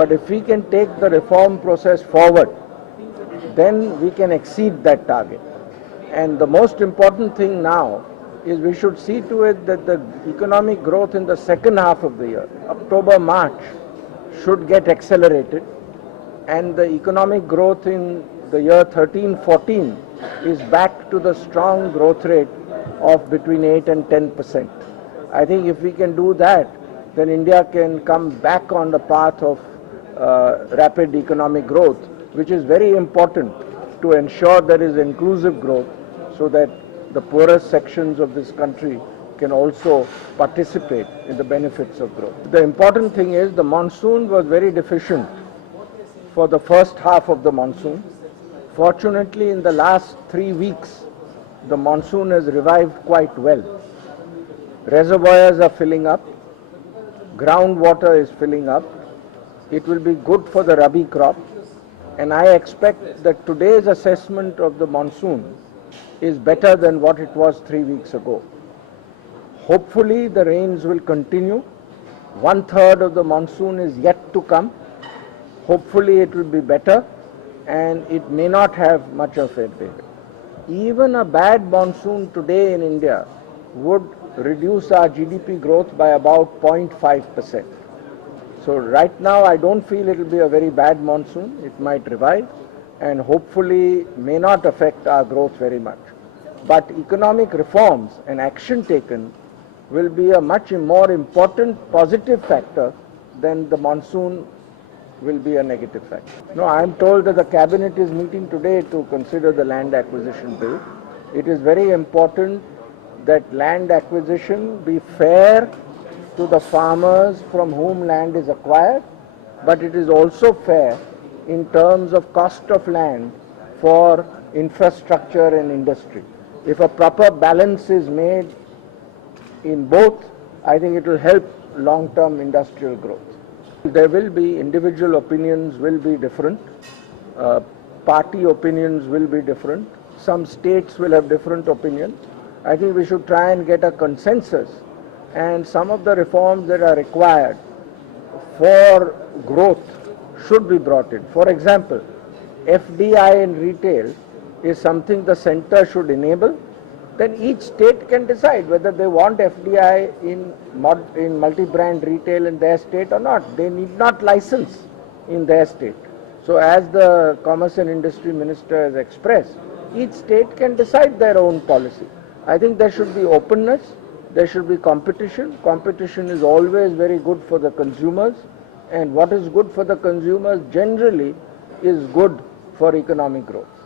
But if we can take the reform process forward, then we can exceed that target. And the most important thing now is we should see to it that the economic growth in the second half of the year, October, March, should get accelerated. And the economic growth in the year 13-14 is back to the strong growth rate of between 8 and 10%. I think if we can do that, then India can come back on the path of rapid economic growth, which is very important to ensure there is inclusive growth so that the poorest sections of this country can also participate in the benefits of growth. The important thing is the monsoon was very deficient for the first half of the monsoon. Fortunately, in the last 3 weeks, the monsoon has revived quite well. Reservoirs are filling up, groundwater is filling up. It will be good for the Rabi crop, and I expect that today's assessment of the monsoon is better than what it was 3 weeks ago. Hopefully the rains will continue. 1/3 of the monsoon is yet to come. Hopefully it will be better, and it may not have much of a effect. Even a bad monsoon today in India would reduce our GDP growth by about 0.5%. So right now I don't feel it will be a very bad monsoon. It might revive and hopefully may not affect our growth very much. But economic reforms and action taken will be a much more important positive factor than the monsoon will be a negative factor. No, I am told that the cabinet is meeting today to consider the land acquisition bill. It is very important that land acquisition be fair to the farmers from whom land is acquired, but it is also fair in terms of cost of land for infrastructure and industry. If a proper balance is made in both, I think it will help long-term industrial growth. There will be individual opinions will be different, party opinions will be different, some states will have different opinions. I think we should try and get a consensus, and some of the reforms that are required for growth should be brought in. For example, FDI in retail is something the center should enable. Then each state can decide whether they want FDI in multi-brand retail in their state or not. They need not license in their state. So as the Commerce and Industry Minister has expressed, each state can decide their own policy. I think there should be openness, there should be competition. Competition is always very good for the consumers, and what is good for the consumers generally is good for economic growth.